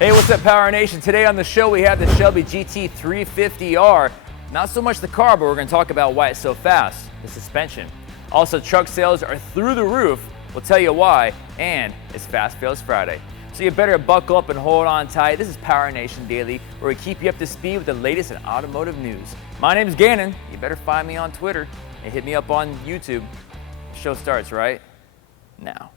Hey, what's up, PowerNation? Today on the show we have the Shelby GT350R. Not so much the car, but we're going to talk about why it's so fast, the suspension. Also, truck sales are through the roof. We'll tell you why, and it's Fast Fails Friday. So you better buckle up and hold on tight. This is PowerNation Daily, where we keep you up to speed with the latest in automotive news. My name's Gannon. You better find me on Twitter and hit me up on YouTube. The show starts right now.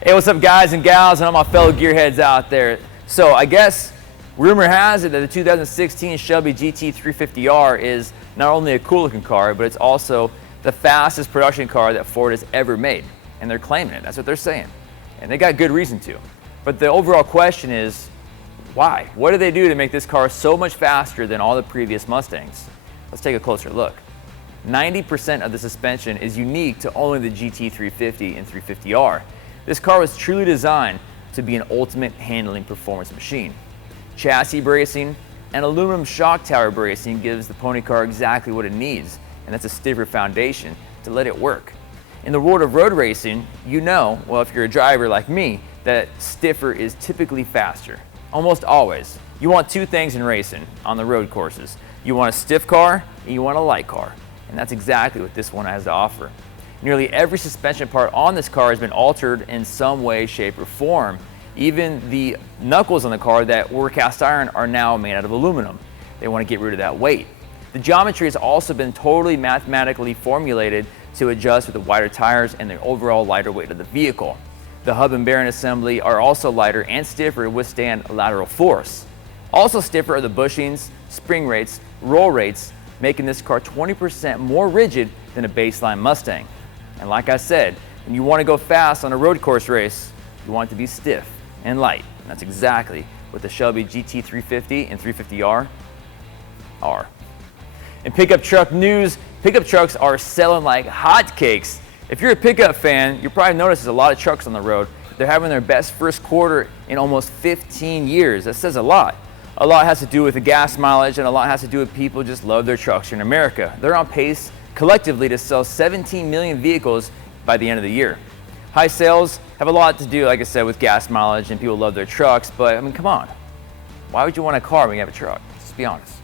Hey, what's up, guys and gals and all my fellow gearheads out there? So I guess rumor has it that the 2016 Shelby GT350R is not only a cool looking car, but it's also the fastest production car that Ford has ever made. And they're claiming it. That's what they're saying. And they got good reason to. But the overall question is, why? What did they do to make this car so much faster than all the previous Mustangs? Let's take a closer look. 90% of the suspension is unique to only the GT350 and 350R. This car was truly designed to be an ultimate handling performance machine. Chassis bracing and aluminum shock tower bracing gives the pony car exactly what it needs, and that's a stiffer foundation to let it work. In the world of road racing, you know, well, if you're a driver like me, that stiffer is typically faster. Almost always. You want two things in racing on the road courses. You want a stiff car and you want a light car. And that's exactly what this one has to offer. Nearly every suspension part on this car has been altered in some way, shape, or form. Even the knuckles on the car that were cast iron are now made out of aluminum. They want to get rid of that weight. The geometry has also been totally mathematically formulated to adjust with the wider tires and the overall lighter weight of the vehicle. The hub and bearing assembly are also lighter and stiffer to withstand lateral force. Also stiffer are the bushings, spring rates, roll rates, making this car 20% more rigid than a baseline Mustang. And like I said, when you want to go fast on a road course race, you want it to be stiff and light. And that's exactly what the Shelby GT350 and 350R are. In pickup truck news, pickup trucks are selling like hotcakes. If you're a pickup fan, you probably noticed there's a lot of trucks on the road. They're having their best first quarter in almost 15 years. That says a lot. A lot has to do with the gas mileage, and a lot has to do with people just love their trucks in America. They're on pace collectively to sell 17 million vehicles by the end of the year. High sales have a lot to do, like I said, with gas mileage, and people love their trucks, but I mean, come on. Why would you want a car when you have a truck? Let's be honest.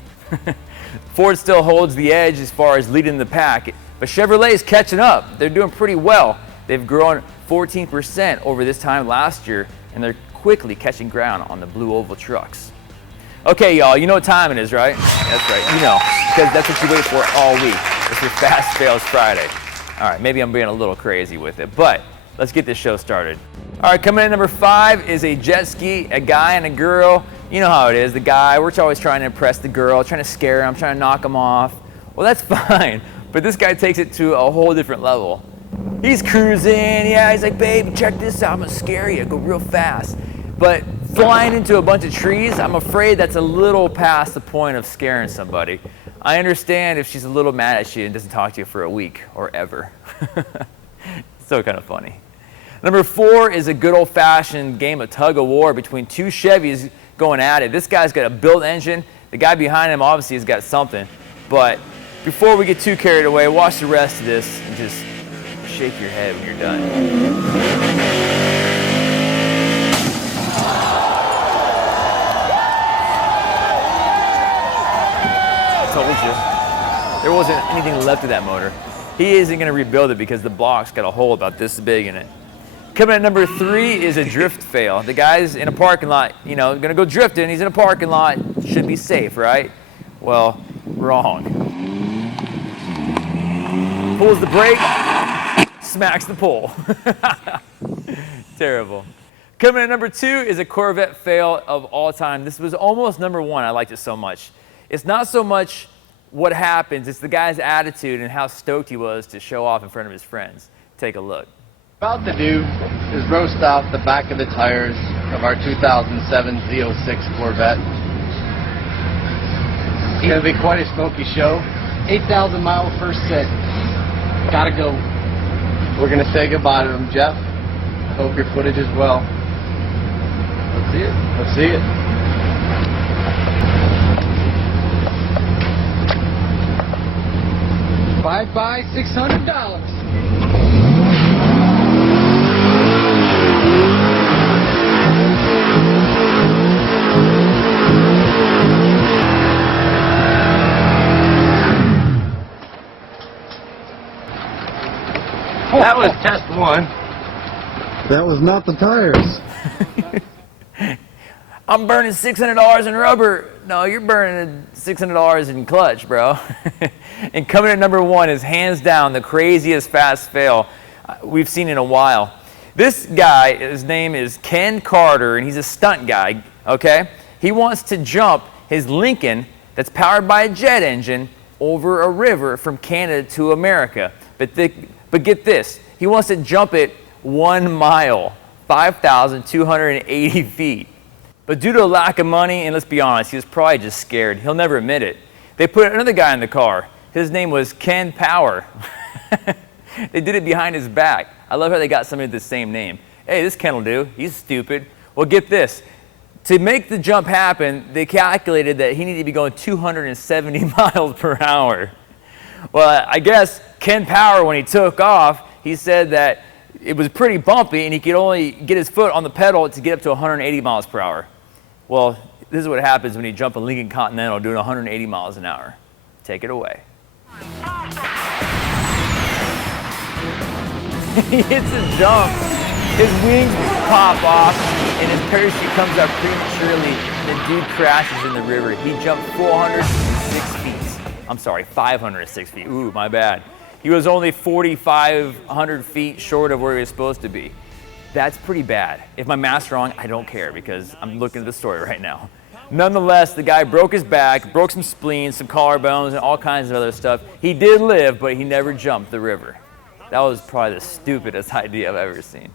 Ford still holds the edge as far as leading the pack, but Chevrolet is catching up. They're doing pretty well. They've grown 14% over this time last year, and they're quickly catching ground on the blue oval trucks. Okay, y'all, you know what time it is, right? That's right, you know, because that's what you wait for all week. It's your Fast Fails Friday. All right, maybe I'm being a little crazy with it, but let's get this show started. All right, coming in at number 5 is a jet ski, a guy and a girl. You know how it is, the guy, we're always trying to impress the girl, trying to scare him, trying to knock him off. Well, that's fine, but this guy takes it to a whole different level. He's cruising, yeah, he's like, babe, check this out, I'm gonna scare you, go real fast. But flying into a bunch of trees, I'm afraid that's a little past the point of scaring somebody. I understand if she's a little mad at you and doesn't talk to you for a week or ever. Still kind of funny. Number 4 is a good old-fashioned game of tug-of-war between two Chevys going at it. This guy's got a built engine. The guy behind him obviously has got something. But before we get too carried away, watch the rest of this and just shake your head when you're done. Told you. There wasn't anything left of that motor. He isn't going to rebuild it because the block's got a hole about this big in it. Coming at number 3 is a drift fail. The guy's in a parking lot, you know, going to go drifting. He's in a parking lot. Should be safe, right? Well, wrong. Pulls the brake, smacks the pole. Terrible. Coming at number 2 is a Corvette fail of all time. This was almost number 1. I liked it so much. It's not so much what happens, it's the guy's attitude and how stoked he was to show off in front of his friends. Take a look. What I'm about to do is roast out the back of the tires of our 2007 Z06 Corvette. It's going to be quite a smoky show. 8,000 mile first set. Gotta go. We're going to say goodbye to him, Jeff. Hope your footage is well. Let's see it. Let's see it. Bye-bye $600. That was test one. That was not the tires. I'm burning $600 in rubber. No, you're burning $600 in clutch, bro. And coming at number one is hands down the craziest fast fail we've seen in a while. This guy, his name is Ken Carter, and he's a stunt guy, okay? He wants to jump his Lincoln that's powered by a jet engine over a river from Canada to America. But get this, he wants to jump it 1 mile, 5,280 feet. But due to a lack of money, and let's be honest, he was probably just scared. He'll never admit it. They put another guy in the car. His name was Ken Power. They did it behind his back. I love how they got somebody with the same name. Hey, this Ken will do. He's stupid. Well, get this. To make the jump happen, they calculated that he needed to be going 270 miles per hour. Well, I guess Ken Power, when he took off, he said that it was pretty bumpy and he could only get his foot on the pedal to get up to 180 miles per hour. Well, this is what happens when you jump a Lincoln Continental doing 180 miles an hour. Take it away. He hits a jump. His wings pop off and his parachute comes up prematurely and the dude crashes in the river. He jumped 406 feet. I'm sorry, 506 feet. Ooh, my bad. He was only 4,500 feet short of where he was supposed to be. That's pretty bad. If my math's wrong, I don't care because I'm looking at the story right now. Nonetheless, the guy broke his back, broke some spleens, some collarbones, and all kinds of other stuff. He did live, but he never jumped the river. That was probably the stupidest idea I've ever seen.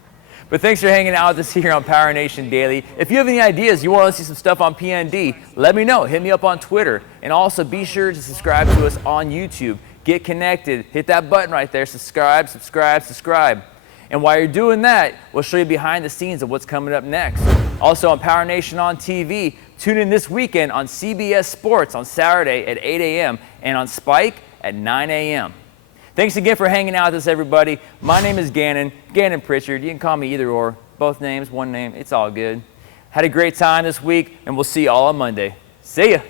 But thanks for hanging out with us here on PowerNation Daily. If you have any ideas, you want to see some stuff on PND, let me know. Hit me up on Twitter. And also be sure to subscribe to us on YouTube. Get connected. Hit that button right there. Subscribe, subscribe, subscribe. And while you're doing that, we'll show you behind the scenes of what's coming up next. Also on PowerNation on TV, tune in this weekend on CBS Sports on Saturday at 8 a.m. and on Spike at 9 a.m. Thanks again for hanging out with us, everybody. My name is Gannon Pritchard. You can call me either or. Both names, one name. It's all good. Had a great time this week, and we'll see you all on Monday. See ya.